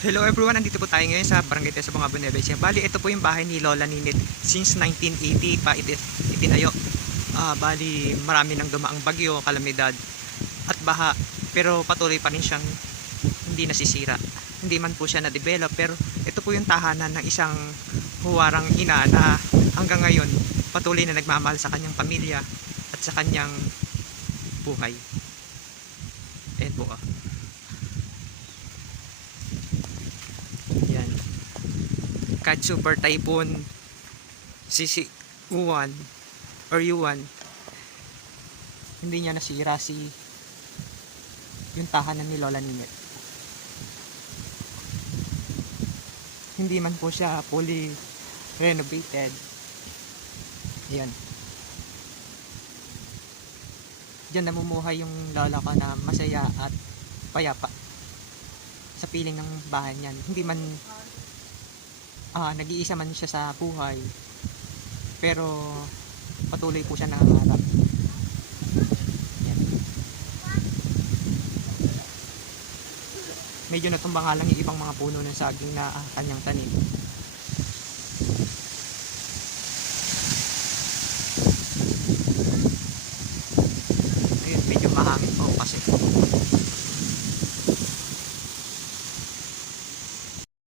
Hello everyone, nandito po tayo ngayon sa Barangay Tesa Bungabo, Nueva Ecija. Bali, ito po yung bahay ni Lola Ninit since 1980 pa itinayo. Bali, marami nang dumaang bagyo, kalamidad at baha, pero patuloy pa rin siyang hindi nasisira. Hindi man po siya na-develop, pero ito po yung tahanan ng isang huwarang ina na hanggang ngayon patuloy na nagmamahal sa kanyang pamilya at sa kanyang buhay. Ayan po. Yan. Kad Super Typhoon CC U1 or U1, hindi niya nasira yung tahanan ni Lola Ninit. Hindi man po siya fully renovated. Ayan. Diyan namumuhay yung lola ko na masaya at payapa sa piling ng bahay niyan. Hindi man nag-iisa man siya sa buhay, pero patuloy po siya nangangarap. Yan. Medyo natumba nga lang yung ibang mga puno ng saging na kanyang tanim.